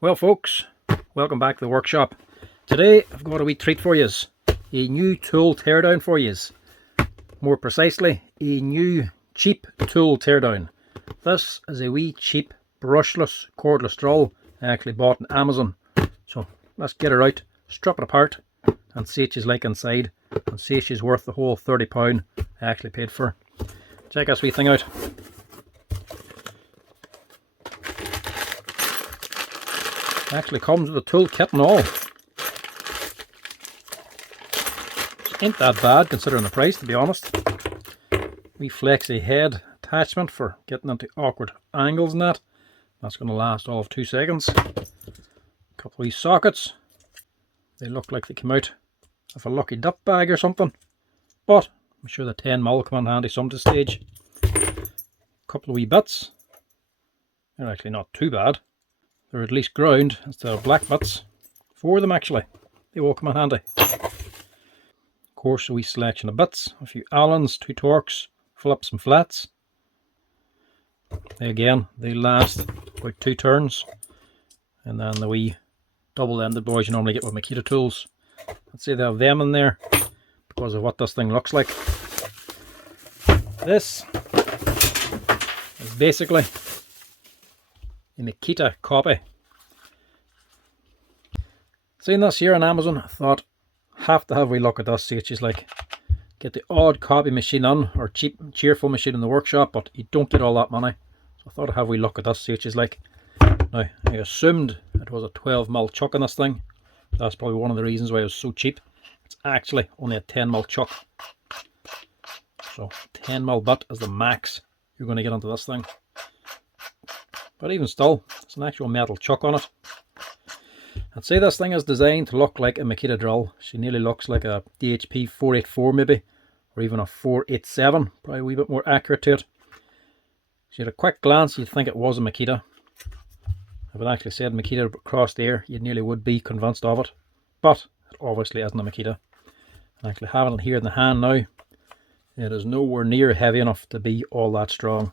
Well folks, welcome back to the workshop. Today I've got a wee treat for yous. A new tool teardown for yous. More precisely, a new cheap tool teardown. This is a wee cheap brushless cordless drill I actually bought on Amazon. So let's get her out, strip it apart and see what she's like inside and see if she's worth the whole £30 I actually paid for. Check this wee thing out. It actually comes with a tool kit and all. Ain't that bad considering the price, to be honest. Wee flexi head attachment for getting into awkward angles and that. That's going to last all of 2 seconds. A couple of wee sockets. They look like they came out of a lucky duck bag or something. But I'm sure the 10mm will come in handy some stage. A couple of wee bits. They're actually not too bad. They're at least ground instead of black bits. 4 of them actually. They will come in handy. Of course, a wee selection of bits. A few Allens, 2 Torx, flips and flats. Again, they last about 2 turns. And then the wee double-ended boys you normally get with Makita tools. I'd say they have them in there because of what this thing looks like. This is basically a Makita copy. Seeing this here on Amazon, I thought have to have a wee look at this, see what she's like. Get the odd copy machine on, or cheap cheerful machine in the workshop, but you don't get all that money. So I thought I'd have a wee look at this, see what she's like. Now, I assumed it was a 12mm chuck in this thing. That's probably one of the reasons why it was so cheap. It's actually only a 10mm chuck. So 10mm butt is the max you're going to get onto this thing. But even still, it's an actual metal chuck on it. I'd say this thing is designed to look like a Makita drill. She nearly looks like a DHP484 maybe, or even a 487, probably a wee bit more accurate to it. So at a quick glance you'd think it was a Makita. If it actually said Makita across there, you nearly would be convinced of it. But it obviously isn't a Makita. And actually having it here in the hand now, it is nowhere near heavy enough to be all that strong.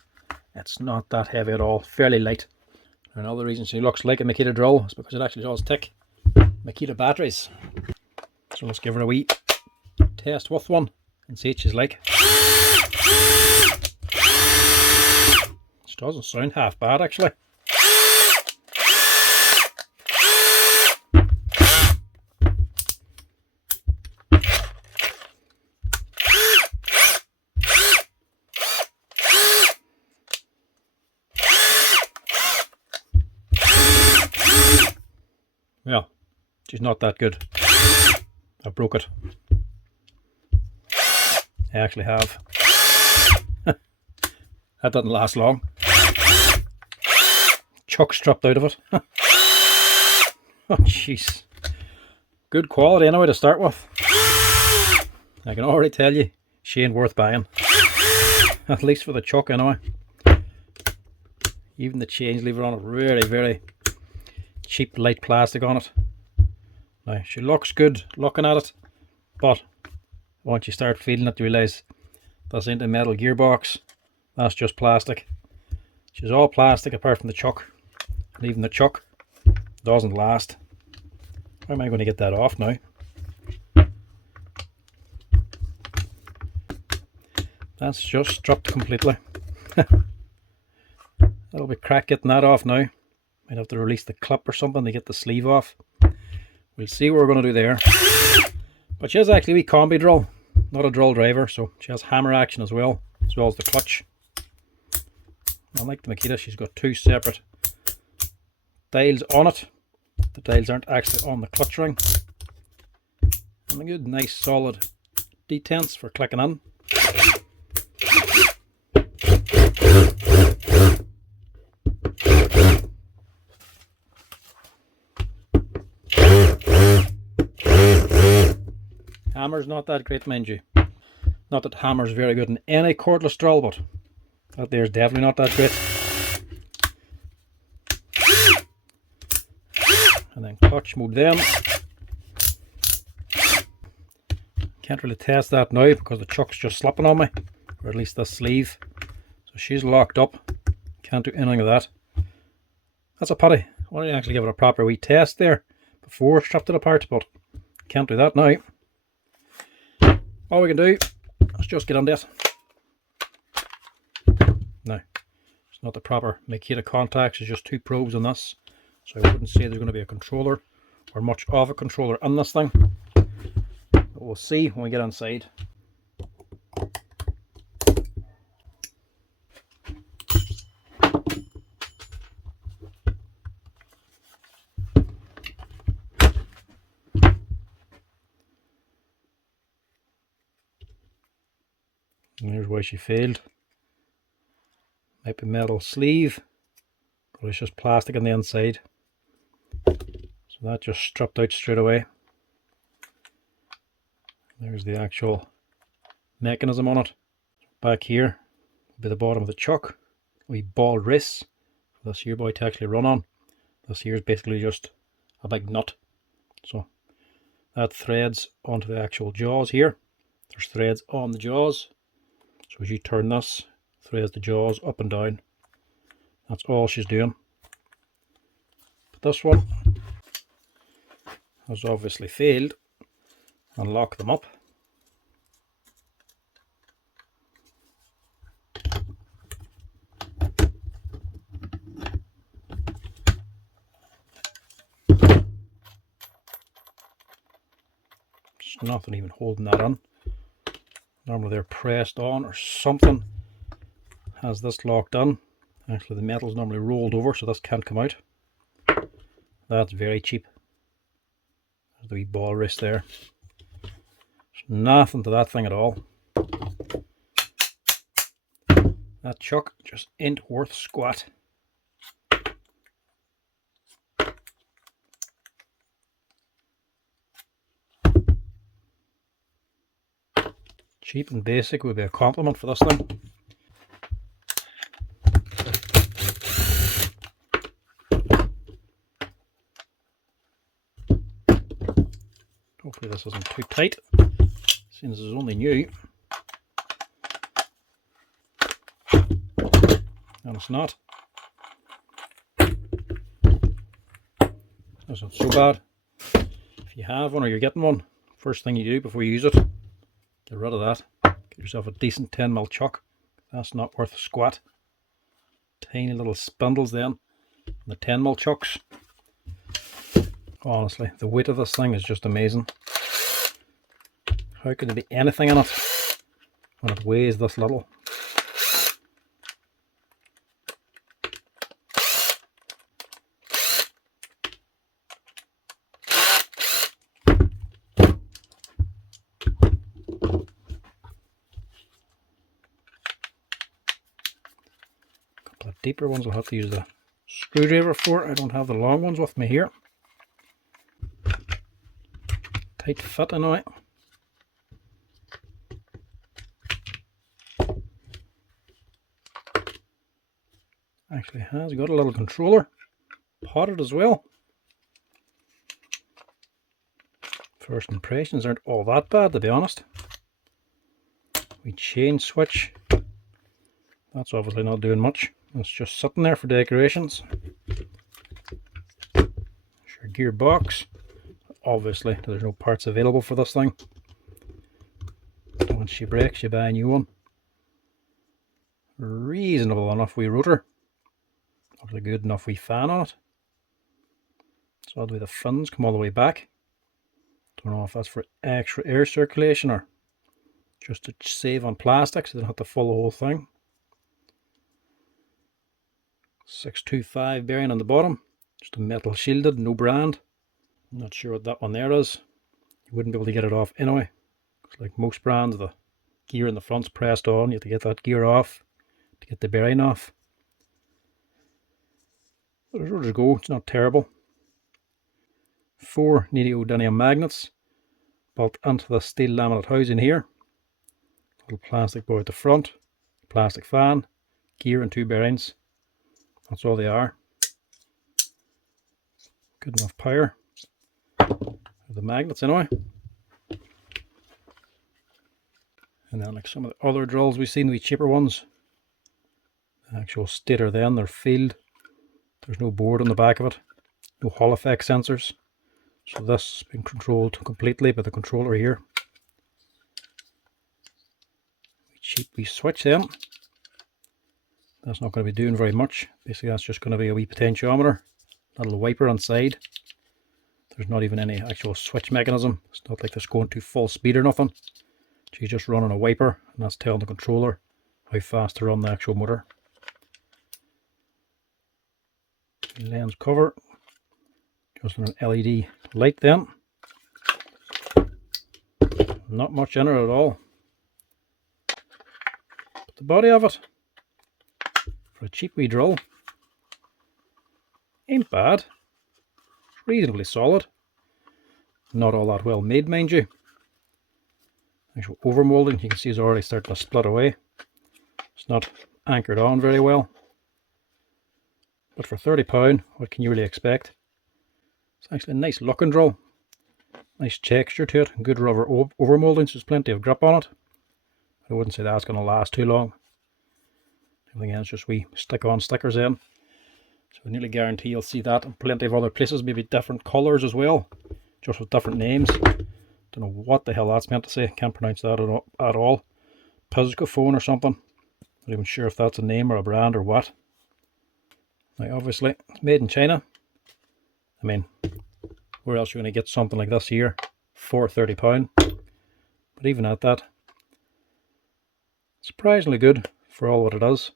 It's not that heavy at all, fairly light. Another reason she looks like a Makita drill is because it actually does take Makita batteries. So let's give her a wee test with one and see what she's like. She doesn't sound half bad actually. Well, she's not that good. I broke it. I actually have. That doesn't last long. Chuck stripped out of it. Oh jeez. Good quality anyway to start with. I can already tell you she ain't worth buying. At least for the chuck anyway. Even the change lever on it, really very cheap light plastic on it. Now she looks good looking at it, but once you start feeling it you realise this ain't a metal gearbox, that's just plastic. She's all plastic apart from the chuck, and even the chuck doesn't last. How am I going to get that off now? That's just stripped completely. That'll be crack getting that off now. Might have to release the clip or something to get the sleeve off. We'll see what we're going to do there. But she has actually a wee combi drill, not a drill driver, so she has hammer action as well as the clutch. Unlike the Makita, she's got 2 separate dials on it. The dials aren't actually on the clutch ring. And a good, nice, solid detents for clicking in. Hammer's not that great, mind you. Not that hammer's very good in any cordless drill, but that there's definitely not that great. And then clutch mode them. Can't really test that now because the chuck's just slipping on me, or at least the sleeve. So she's locked up. Can't do anything of that. That's a pity. wanted to actually give it a proper wee test there before I stripped it apart, but can't do that now. All we can do is just get on this. Now, it's not the proper Makita contacts, it's just 2 probes on this, so I wouldn't say there's going to be a controller or much of a controller in this thing, but we'll see when we get inside. And here's why she failed. Might be metal sleeve, but it's just plastic on the inside. So that just stripped out straight away. There's the actual mechanism on it. Back here will be the bottom of the chuck. We ball wrists for this here boy to actually run on. This here is basically just a big nut. So that threads onto the actual jaws here. There's threads on the jaws. So as you turn this, threads the jaws up and down. That's all she's doing. But this one has obviously failed. And lock them up. There's nothing even holding that on. Normally they're pressed on or something has this locked on. Actually the metal's normally rolled over, so this can't come out. That's very cheap. There's the wee ball wrist there. There's nothing to that thing at all. That chuck just ain't worth squat. Cheap and basic would be a compliment for this thing. Hopefully this isn't too tight, seeing as it's only new. And it's not. That's not so bad. If you have one or you're getting one, first thing you do before you use it, get rid of that. Get yourself a decent 10mm chuck. That's not worth a squat. Tiny little spindles then. And the 10mm chucks. Honestly, the weight of this thing is just amazing. How could there be anything in it when it weighs this little? Couple of deeper ones I'll have to use the screwdriver for. I don't have the long ones with me here. Tight fit anyway. Actually has got a little controller potted as well. First impressions aren't all that bad, to be honest. We chain switch. That's obviously not doing much. It's just sitting there for decorations. Sure, gearbox. Obviously, there's no parts available for this thing. Once she breaks, you buy a new one. Reasonable enough wee rotor. Obviously good enough wee fan on it. So all the way the fins come all the way back. Don't know if that's for extra air circulation or just to save on plastic so they don't have to fill the whole thing. 625 bearing on the bottom. Just a metal shielded, no brand. I'm not sure what that one there is. You wouldn't be able to get it off anyway. It's like most brands, the gear in the front's pressed on. You have to get that gear off to get the bearing off. But as orders go, it's not terrible. 4 neodymium magnets built into the steel laminate housing here. Little plastic board at the front, plastic fan, gear and 2 bearings. That's all they are. Good enough power. The magnets anyway. And then like some of the other drills we've seen, the cheaper ones, the actual stator then, they're field. There's no board on the back of it. no Hall effect sensors. So this has been controlled completely by the controller here. Cheap wee switch then. That's not going to be doing very much. Basically that's just going to be a wee potentiometer, a little wiper on side. There's not even any actual switch mechanism. It's not like it's going to full speed or nothing. She's just running a wiper, and that's telling the controller how fast to run the actual motor. Lens cover, just an LED light then. Not much in it at all. But the body of it, for a cheap wee drill, ain't bad. It's reasonably solid. Not all that well made, mind you. Actual overmolding, you can see, is already starting to split away. It's not anchored on very well. But for £30, what can you really expect? It's actually a nice looking drill. Nice texture to it, good rubber overmolding, so there's plenty of grip on it. I wouldn't say that's going to last too long. Everything else just wee stick-on stickers in. So I nearly guarantee you'll see that in plenty of other places, maybe different colours as well, just with different names. Don't know what the hell that's meant to say, can't pronounce that at all. Psogpone or something. Not even sure if that's a name or a brand or what. Now obviously it's made in China. I mean, where else are you going to get something like this here for £30? But even at that, surprisingly good for all what it is.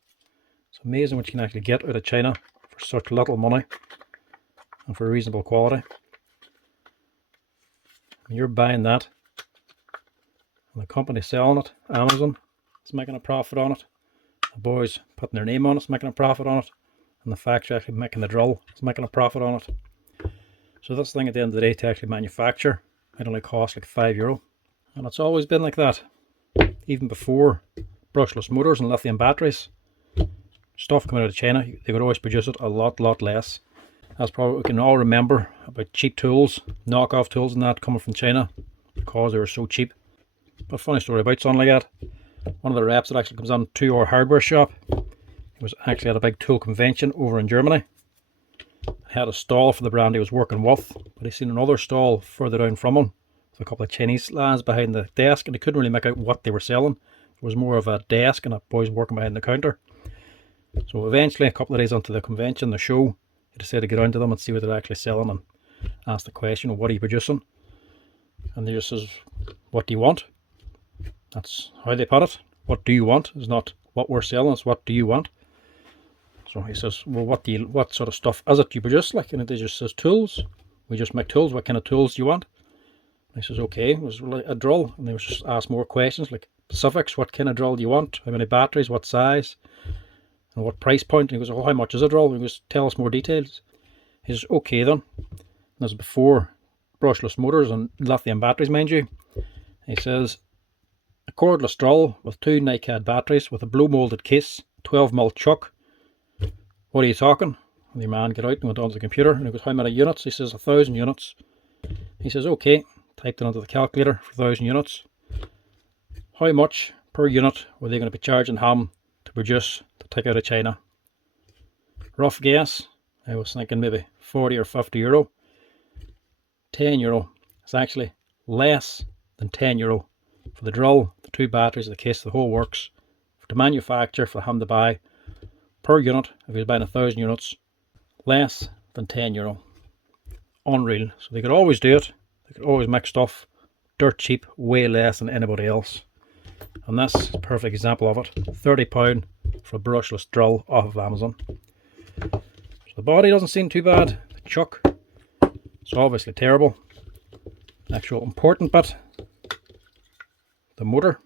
It's amazing what you can actually get out of China for such little money and for reasonable quality. When you're buying that, and the company selling it, Amazon, is making a profit on it. The boys putting their name on it is making a profit on it. And the factory actually making the drill is making a profit on it. So this thing at the end of the day to actually manufacture, it only costs like €5. And it's always been like that. Even before brushless motors and lithium batteries. Stuff coming out of China, they would always produce it a lot less. That's probably what we can all remember about cheap tools, knockoff tools and that coming from China because they were so cheap. But funny story about something like that. One of the reps that actually comes on to our hardware shop, he was actually at a big tool convention over in Germany. He had a stall for the brand he was working with, but he seen another stall further down from him with a couple of Chinese lads behind the desk, and he couldn't really make out what they were selling. It was more of a desk and a boys working behind the counter. So eventually, a couple of days onto the convention, the show, he decided to get onto them and see what they're actually selling and ask the question, what are you producing? And they just says, what do you want? That's how they put it. What do you want? It's not what we're selling, it's what do you want? So he says, well, what sort of stuff is it you produce? Like, and it just says tools. We just make tools. What kind of tools do you want? And he says, okay, it was a drill. And they was just asked more questions like specifics. What kind of drill do you want? How many batteries? What size? And what price point? And he goes, oh, how much is a drill? And he goes, tell us more details. He says, okay then. And this is before brushless motors and lithium batteries, mind you. He says, a cordless drill with 2 NiCad batteries with a blow molded case, 12mm chuck. What are you talking? And the man got out and went onto the computer and he goes, how many units? He says, 1,000 units. He says, okay. Typed it onto the calculator for 1,000 units. How much per unit were they going to be charging him to produce to take out of China? Rough guess, I was thinking maybe 40 or 50 euro. €10. It's actually less than €10 for the drill, the 2 batteries, the case, the whole works. To manufacture, for him to buy per unit, if he was buying 1,000 units, less than €10. Unreal. So they could always do it. They could always make stuff dirt cheap, way less than anybody else. And this is a perfect example of it. £30 for a brushless drill off of Amazon. So the body doesn't seem too bad. The chuck, it's obviously terrible. The actual important bit, the motor.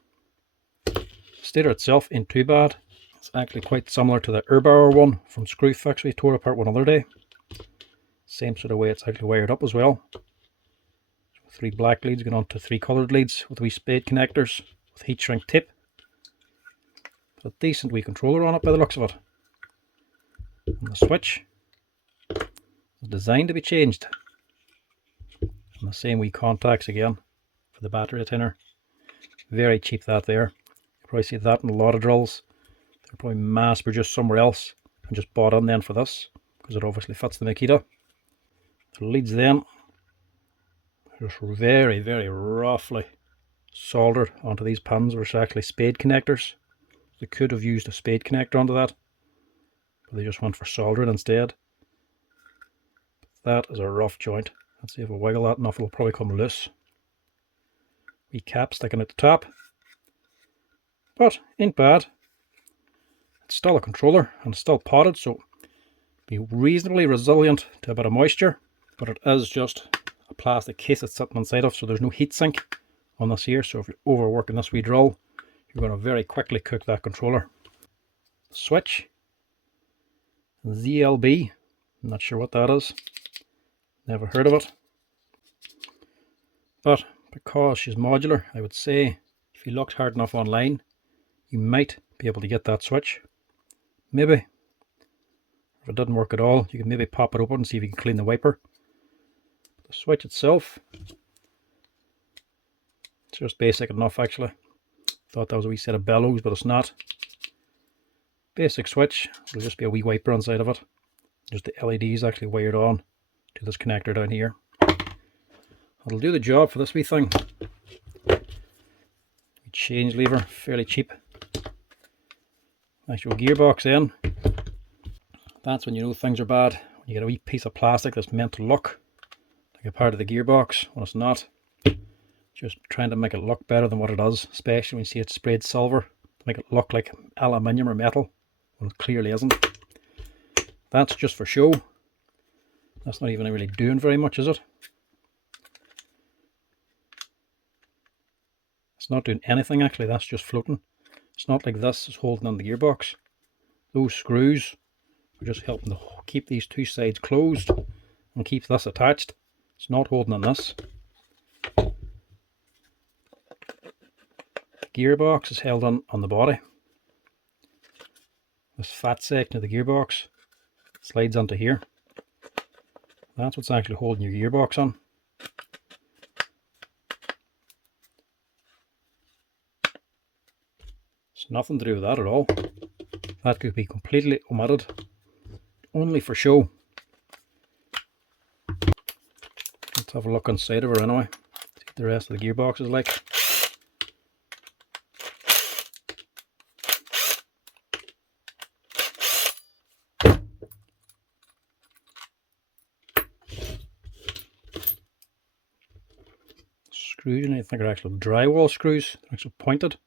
The stator itself ain't too bad. It's actually quite similar to the Erbauer one from Screw Factory. Tore apart one other day. Same sort of way it's actually wired up as well. 3 black leads going on to 3 coloured leads with wee spade connectors with heat shrink tip. A decent wee controller on it by the looks of it. And the switch is designed to be changed. And the same wee contacts again for the battery retainer. Very cheap that there. You probably see that in a lot of drills. They're probably mass produced somewhere else and just bought in then for this because it obviously fits the Makita. The leads then just very, very roughly soldered onto these pins, which are actually spade connectors. They could have used a spade connector onto that, but they just went for soldering instead. That is a rough joint. Let's see if we wiggle that enough, it'll probably come loose. Wee cap sticking at the top, but ain't bad. It's still a controller and it's still potted, so be reasonably resilient to a bit of moisture, but it is just a plastic case it's sitting inside of, so there's no heat sink on this here, so if you're overworking this wee drill, you're going to very quickly cook that controller. Switch, ZLB, I'm not sure what that is, never heard of it, but because she's modular, I would say if you looked hard enough online, you might be able to get that switch. Maybe. If it doesn't work at all, you can maybe pop it open and see if you can clean the wiper. The switch itself, it's just basic enough actually. Thought that was a wee set of bellows, but it's not. Basic switch, it'll just be a wee wiper inside of it. Just the LEDs actually wired on to this connector down here. It'll do the job for this wee thing. Change lever, fairly cheap. Actual gearbox in. That's when you know things are bad. When you get a wee piece of plastic that's meant to look like a part of the gearbox when it's not. Just trying to make it look better than what it is, especially when you see it sprayed silver, to make it look like aluminium or metal when it clearly isn't. That's just for show. That's not even really doing very much, is it? It's not doing anything actually, that's just floating. It's not like this is holding on the gearbox. Those screws are just helping to keep these two sides closed and keep this attached. It's not holding on this. The gearbox is held on the body. This fat section of the gearbox slides onto here. That's what's actually holding your gearbox on. It's nothing to do with that at all. That could be completely omitted. Only for show. Let's have a look inside of her anyway. See what the rest of the gearbox is like. Screws, and I think are actual drywall screws. They're actually pointed.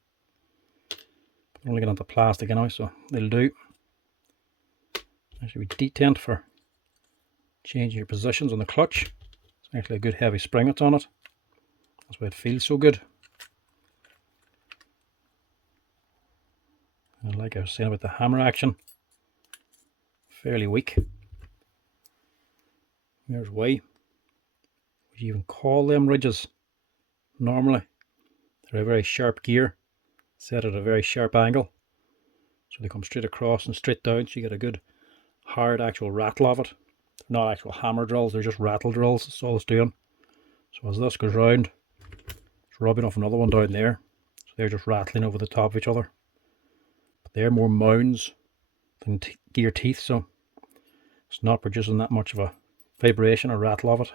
But only get onto plastic anyway, so they'll do. Actually, be detent for changing your positions on the clutch. It's actually a good heavy spring that's on it. That's why it feels so good. And like I was saying about the hammer action, fairly weak. There's why. Would you even call them ridges? Normally, they're a very sharp gear, set at a very sharp angle. So they come straight across and straight down, so you get a good hard actual rattle of it. They're not actual hammer drills, they're just rattle drills, that's all it's doing. So as this goes round, it's rubbing off another one down there. So they're just rattling over the top of each other. But they're more mounds than gear teeth, so it's not producing that much of a vibration or rattle of it.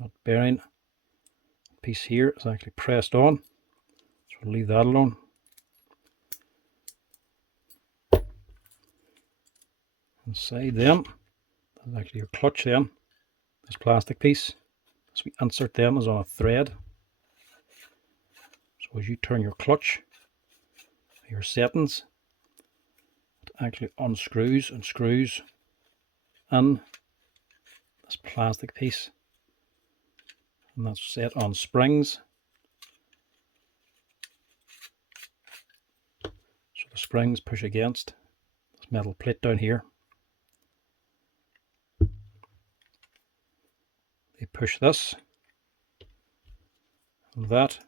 That bearing piece here is actually pressed on, so we'll leave that alone. Inside then, that's actually your clutch then, this plastic piece. This we insert then is on a thread. So as you turn your clutch, your settings, it actually unscrews and screws in this plastic piece. And that's set on springs. So the springs push against this metal plate down here. They push this and that.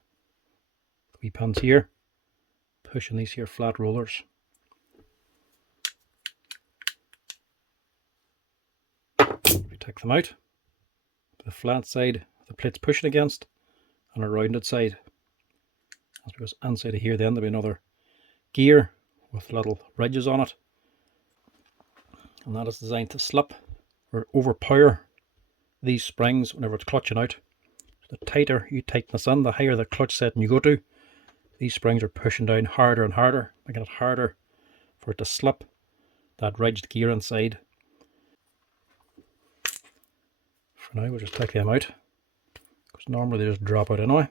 The wee pins here pushing these here flat rollers. We take them out. The flat side the plate's pushing against and a rounded side. That's because inside of here then there'll be another gear with little ridges on it, and that is designed to slip or overpower these springs whenever it's clutching out. The tighter you tighten this in, the higher the clutch setting you go to. These springs are pushing down harder and harder, making it harder for it to slip that ridged gear inside. For now, we'll just take them out, because normally they just drop out anyway.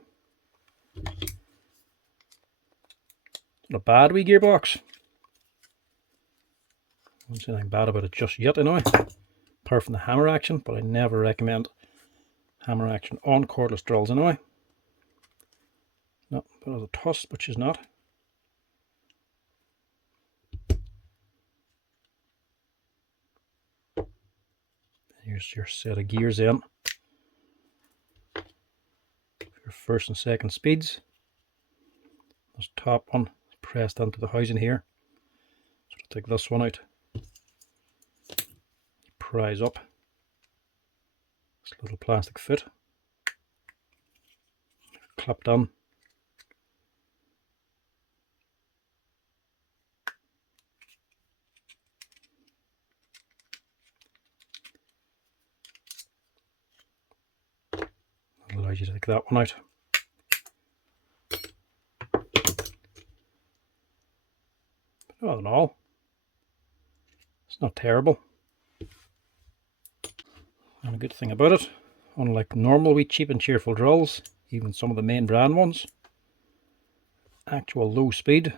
Not a bad wee gearbox. I don't see anything bad about it just yet anyway, apart from the hammer action, but I never recommend hammer action on cordless drills anyway. No, but as a toss, which is not. Here's your set of gears in. Your first and second speeds. This top one is pressed into the housing here. So we'll take this one out. Prise up this little plastic foot. Clapped on. That allows you to take that one out. But all in all, it's not terrible. And a good thing about it, unlike normal wee cheap and cheerful drills, even some of the main brand ones, actual low speed,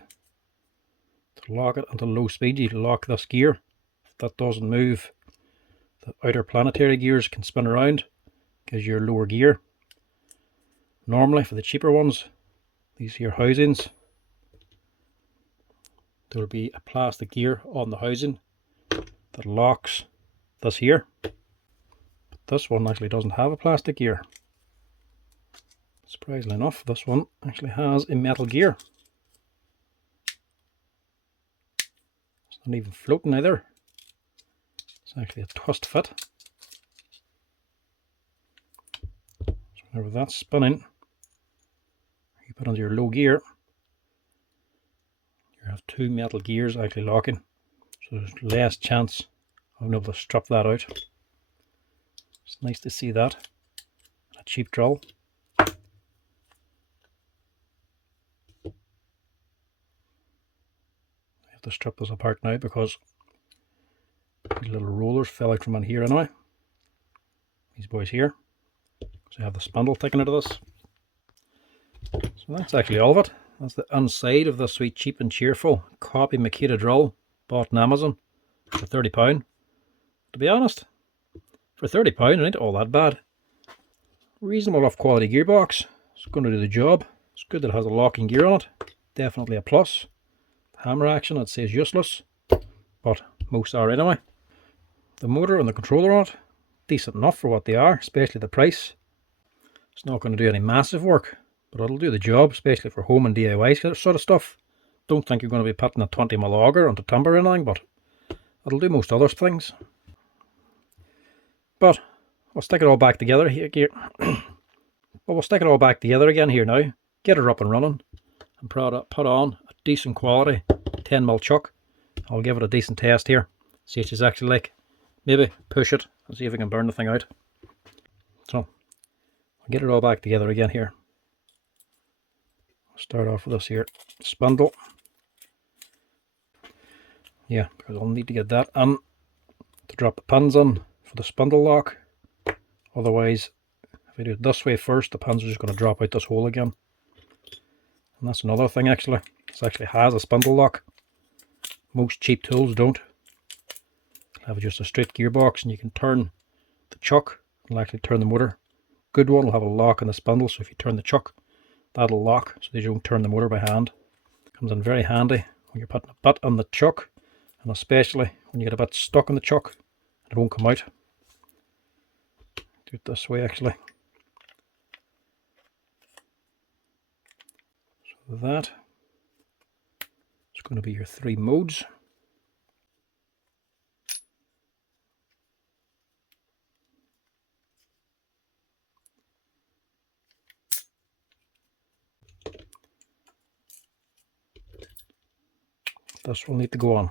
to lock it into low speed you lock this gear. If that doesn't move, the outer planetary gears can spin around, gives you your lower gear. Normally for the cheaper ones, these here housings, there will be a plastic gear on the housing that locks this here. This one actually doesn't have a plastic gear. Surprisingly enough, this one actually has a metal gear. It's not even floating either. It's actually a twist fit. So whenever that's spinning, you put under your low gear, you have two metal gears actually locking. So there's less chance of being able to strip that out. It's nice to see that. A cheap drill. I have to strip this apart now because these little rollers fell out from in here anyway. These boys here. So I have the spindle taken out of this. So that's actually all of it. That's the inside of this sweet cheap and cheerful copy Makita drill bought on Amazon for £30. To be honest, for £30 it ain't all that bad. Reasonable enough quality gearbox. It's going to do the job. It's good that it has a locking gear on it. Definitely a plus. Hammer action, I'd say, is useless, but most are anyway. The motor and the controller on it, decent enough for what they are, especially the price. It's not going to do any massive work, but it'll do the job, especially for home and DIY sort of stuff. Don't think you're going to be putting a 20mm auger onto timber or anything, but it'll do most other things. But we'll stick it all back together here. We'll stick it all back together again here now. Get her up and running, and put on a decent quality 10mm chuck. I'll give it a decent test here. See what she's actually like. Maybe push it and see if we can burn the thing out. So I'll get it all back together again here. I'll start off with this here spindle. Yeah, because I'll need to get that in to drop the pins in for the spindle lock. Otherwise, if I do it this way first, the pins are just going to drop out this hole again. And that's another thing actually. This actually has a spindle lock. Most cheap tools don't. Have just a straight gearbox and you can turn the chuck. It'll actually turn the motor. Good one will have a lock in the spindle, so if you turn the chuck, that'll lock so that you don't turn the motor by hand. Comes in very handy when you're putting a bit on the chuck, and especially when you get a bit stuck in the chuck, it won't come out. Do it this way actually. So that is going to be your 3 modes. This will need to go on.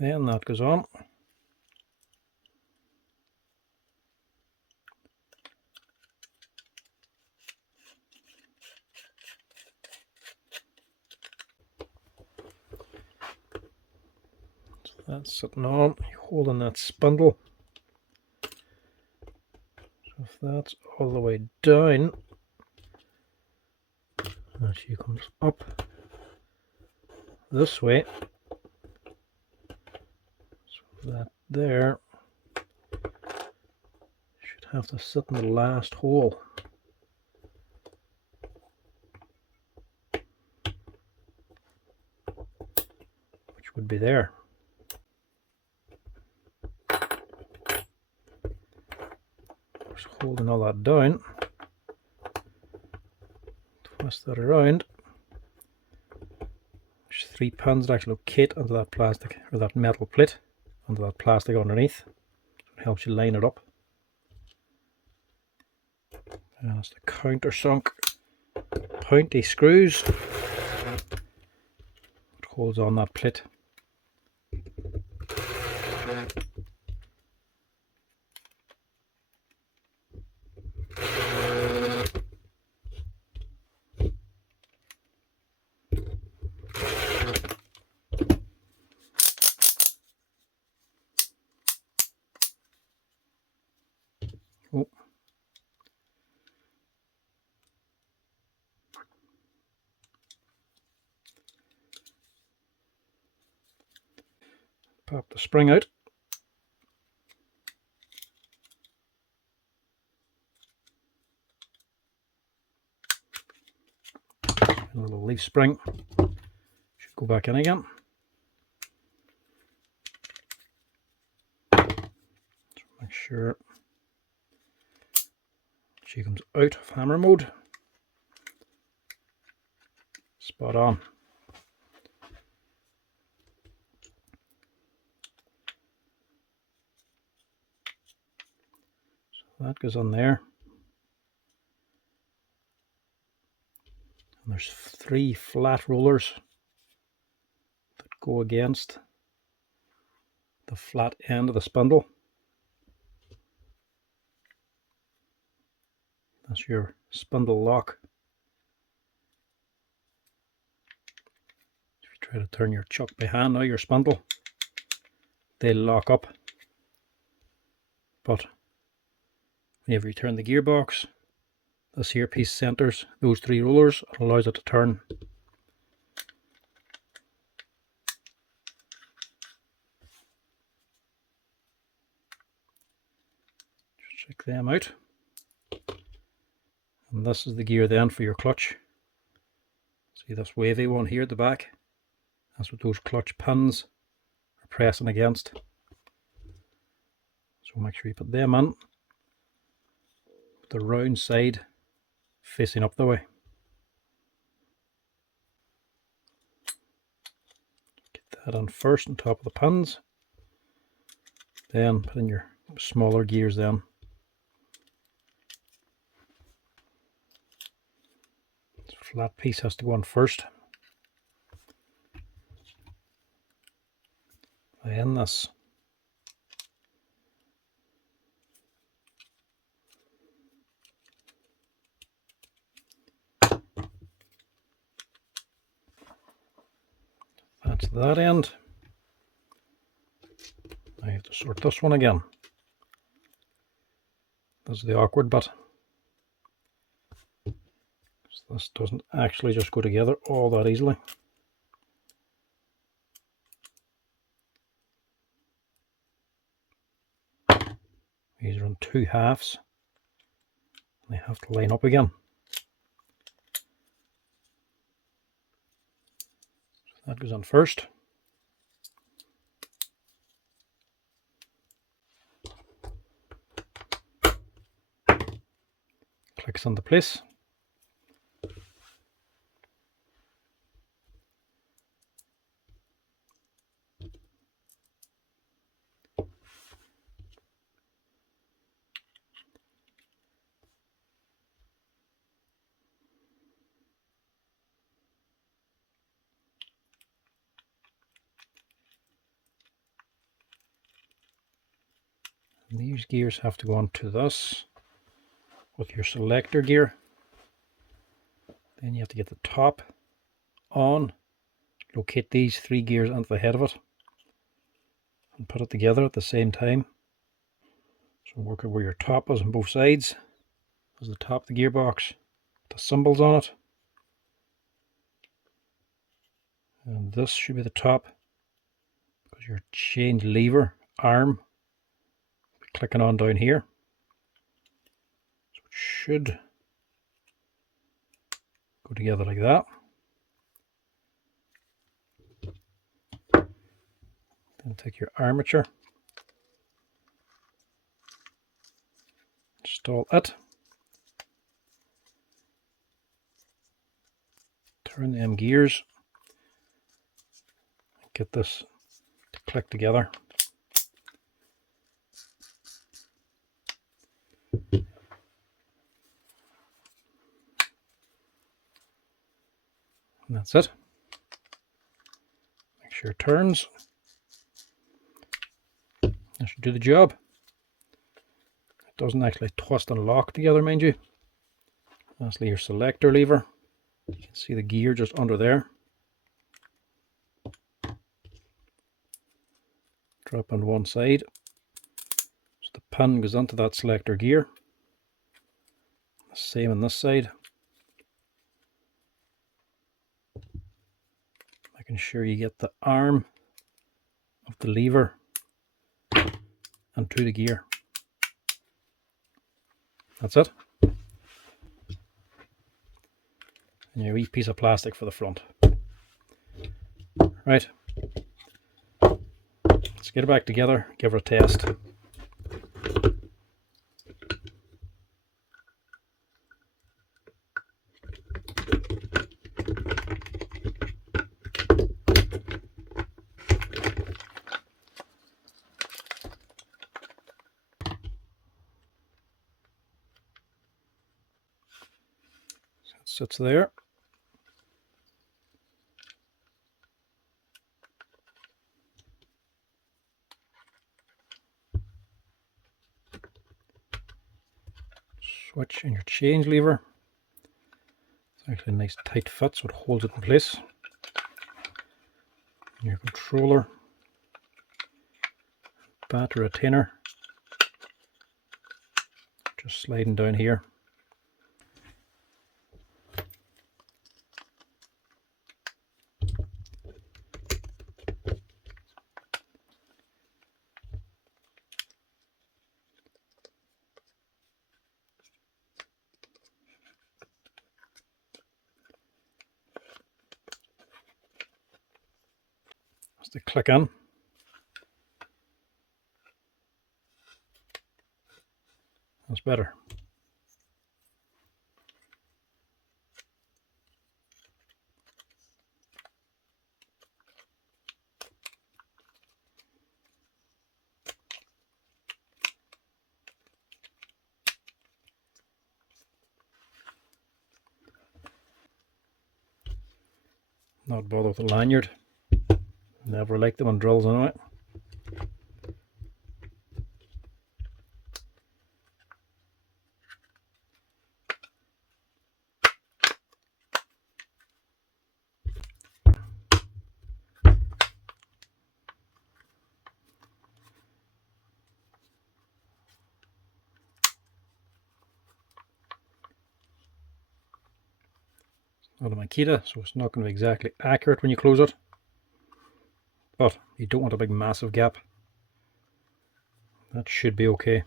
Then that goes on. So that's sitting on, you're holding that spindle. So if that's all the way down, and she comes up this way, so that there should have to sit in the last hole. Which would be there. Just holding all that down, twist that around. There's 3 pins that actually locate onto that plastic, or that metal plate, onto that plastic underneath. It helps you line it up. And it's the countersunk pointy screws. It holds on that plate. Oh. Pop the spring out. A little leaf spring should go back in again. So make sure she comes out of hammer mode. Spot on. So that goes on there. And there's 3 flat rollers that go against the flat end of the spindle. That's your spindle lock. If you try to turn your chuck by hand now, your spindle, they'll lock up. But whenever you turn the gearbox, this here piece centers those 3 rollers and allows it to turn. Just check them out. And this is the gear then for your clutch. See this wavy one here at the back? That's what those clutch pins are pressing against. So make sure you put them in with the round side facing up the way. Get that on first on top of the pins. Then put in your smaller gears then. This flat piece has to go on first. Then this. That's that end. Now you have to sort this one again. This is the awkward bit. This doesn't actually just go together all that easily. These are on 2 halves. They have to line up again. So that goes on first. Clicks into place. And these gears have to go onto this with your selector gear. Then you have to get the top on, locate these 3 gears onto the head of it, and put it together at the same time. So work out where your top is on both sides. There's the top of the gearbox, the symbols on it. And this should be the top, because your change lever arm clicking on down here. So it should go together like that. Then take your armature, install it, turn them gears, get this to click together. And that's it. Make sure it turns. That should do the job. It doesn't actually twist and lock together, mind you. Lastly, your selector lever. You can see the gear just under there. Drop on one side. So the pin goes onto that selector gear. Same on this side. Making sure you get the arm of the lever and to the gear. That's it. And your wee piece of plastic for the front. Right. Let's get it back together, give her a test. Sits there. Switch in your change lever. It's actually a nice tight fit, so it holds it in place. Your controller, battery retainer, just sliding down here. To click in. That's better. Not bother with the lanyard. Never liked them on drills anyway. It's not a Makita, so it's not going to be exactly accurate when you close it. But you don't want a big massive gap. That should be okay.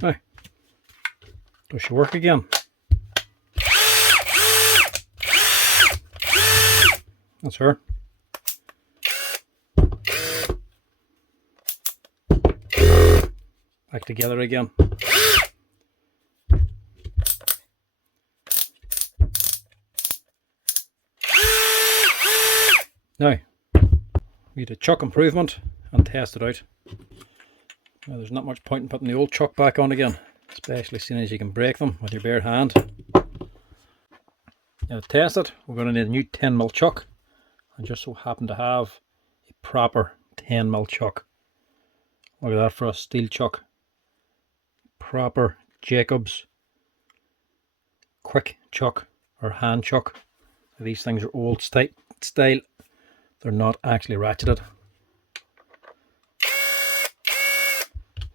Now, does she work again? That's her. Back together again. Now, we need a chuck improvement and test it out. Now, there's not much point in putting the old chuck back on again, especially seeing as you can break them with your bare hand. Now to test it, we're going to need a new 10mm chuck. I just so happen to have a proper 10mm chuck. Look at that for a steel chuck. Proper Jacobs quick chuck or hand chuck. These things are old style. They're not actually ratcheted.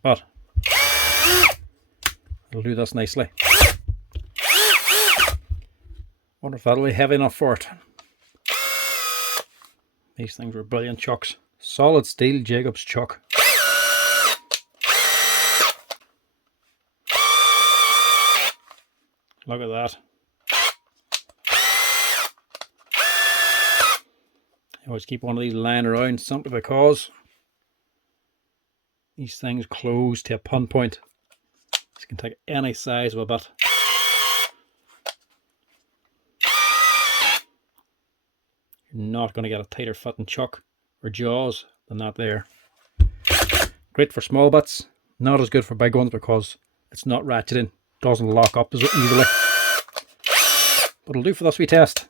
But it'll do this nicely. Wonder if that'll be heavy enough for it. These things were brilliant chucks. Solid steel Jacobs chuck. Look at that. I always keep one of these lying around simply because these things close to a pinpoint. You can take any size of a bit. You're not going to get a tighter fitting chuck or jaws than that there. Great for small bits, not as good for big ones because it's not ratcheting, doesn't lock up as easily. But it'll do for this wee test.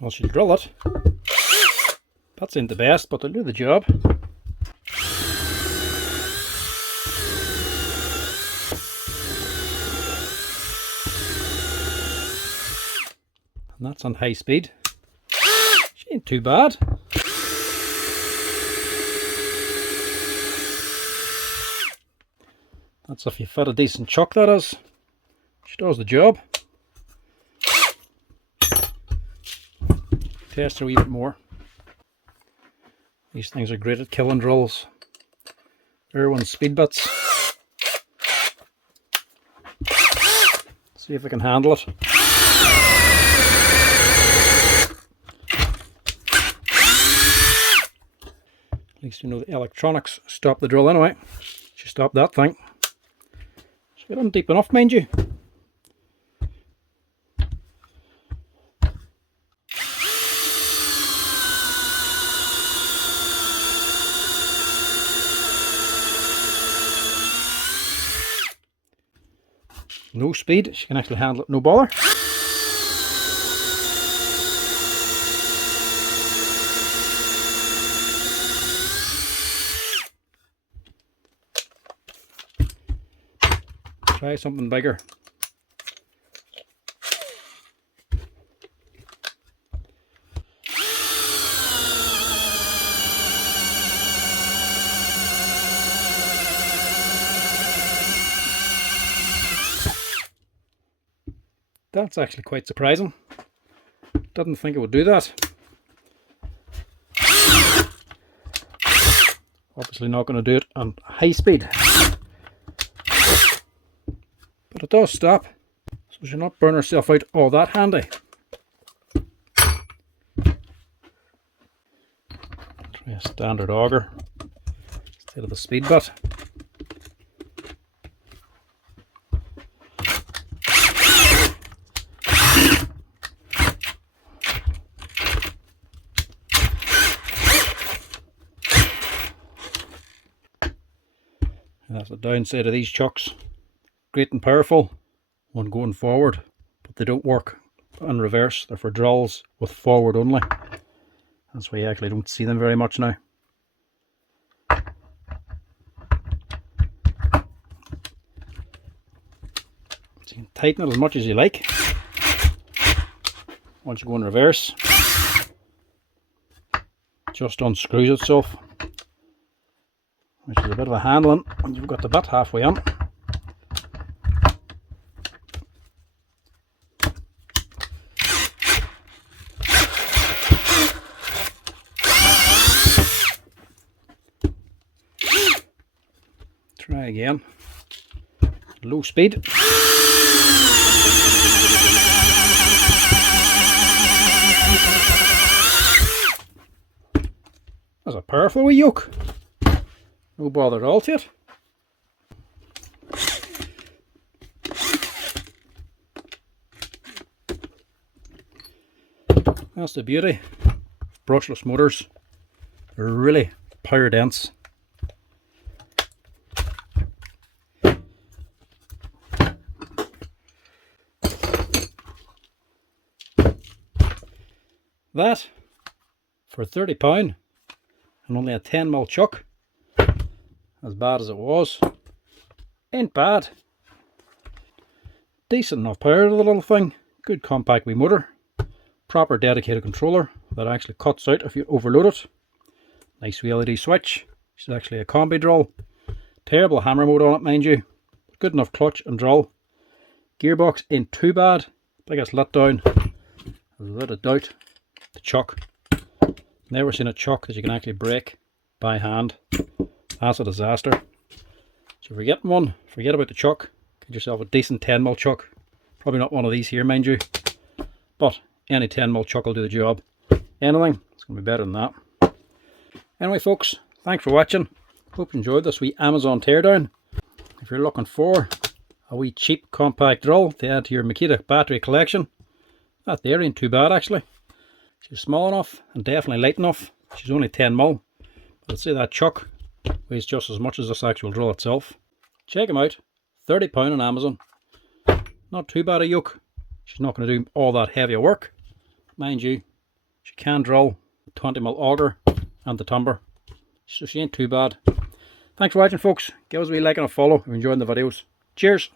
Once you drill it, that ain't the best, but they'll do the job. And that's on high speed. She ain't too bad. That's if you fit a decent chuck, that is. She does the job. Test her a wee bit more. These things are great at killing drills. There one's speed bits. See if I can handle it. At least you know the electronics stop the drill anyway. She stopped that thing. So it isn't deep enough, mind you. No speed, she can actually handle it, no bother. Try something bigger. That's actually quite surprising. Didn't think it would do that. Obviously not going to do it on high speed. But it does stop, so she'll not burn herself out all that handy. Try a standard auger instead of the speed bit. And that's the downside of these chucks. Great and powerful when going forward, but they don't work in reverse. They're for drills with forward only. That's why you actually don't see them very much now. So you can tighten it as much as you like. Once you go in reverse, it just unscrews itself, which is a bit of a handling when you've got the bit halfway in. Try again. Low speed. That's a powerful wee yoke. No bother at all to it. That's the beauty of brushless motors. They're really power dense. That, for £30 and only a 10mm chuck, as bad as it was, ain't bad. Decent enough power to the little thing. Good compact wee motor. Proper dedicated controller that actually cuts out if you overload it. Nice wee LED switch. It's actually a combi drill. Terrible hammer mode on it, mind you. Good enough clutch and drill. Gearbox ain't too bad. I think it's let down, without a doubt, the chuck. Never seen a chuck that you can actually break by hand. That's a disaster. So if you're getting one, forget about the chuck. Get yourself a decent 10mm chuck. Probably not one of these here, mind you. But any 10mm chuck will do the job. Anything, it's going to be better than that. Anyway folks, thanks for watching. Hope you enjoyed this wee Amazon teardown. If you're looking for a wee cheap compact drill to add to your Makita battery collection, that there ain't too bad actually. She's small enough and definitely light enough. She's only 10mm. But I'd say that chuck weighs just as much as this actual drill itself. Check them out. £30 on Amazon. Not too bad a yoke. She's not going to do all that heavy work. Mind you, she can drill the 20mm auger and the timber. So she ain't too bad. Thanks for watching folks. Give us a wee like and a follow if you're enjoying the videos. Cheers.